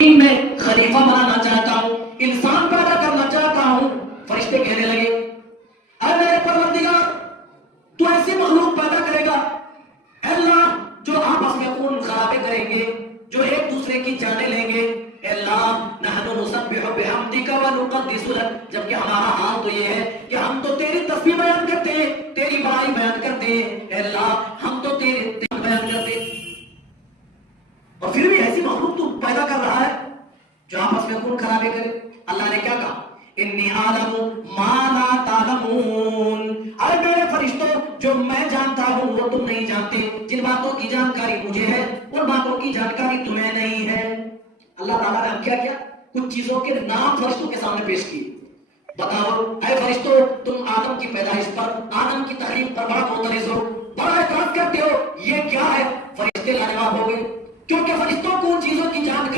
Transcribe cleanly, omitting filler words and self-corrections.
میں خلیفہ بنانا چاہتا ہوں، انسان پیدا کرنا چاہتا ہوں۔ فرشتے کہنے لگے اے میرے پروردگار، تو ایسی مخلوق پیدا کرے گا اے اللہ جو آپس میں خون خرابے کریں گے، جو ایک دوسرے کی جانیں لیں گے۔ اے اللہ نحن نسبح بحمدک ونقدس لک، جبکہ ہمارا حال تو یہ ہے کہ ہم تو تیری تسبیح بیان کرتے ہیں، تیری بڑائی بیان کرتے ہیں۔ اے اللہ ہم تو تیرے بیان کرتے ہیں، اور پھر بھی ایسی مخلوق تو پیدا کر رہا ہے جو آپس میں خون خرابے کرے۔ اللہ نے کیا کہا؟ انی عالم ما لا تعلمون، اے میرے فرشتوں جو میں جانتا ہوں وہ تم نہیں جانتے، جن باتوں کی جانکاری مجھے ہے ان باتوں کی جانکاری تمہیں نہیں ہے۔ اللہ تعالیٰ نے کیا کیا؟ کچھ چیزوں کے نام فرشتوں کے سامنے پیش کیے۔ بتاؤ اے فرشتوں، تم آدم کی پیدائش پر، آدم کی تخلیق پر بڑا معترض ہو، بڑا اعتراض کرتے ہو، یہ کیا ہے؟ فرشتے لاجواب ہو گئے، کیونکہ فرشتوں کو ان چیزوں کی جانکاری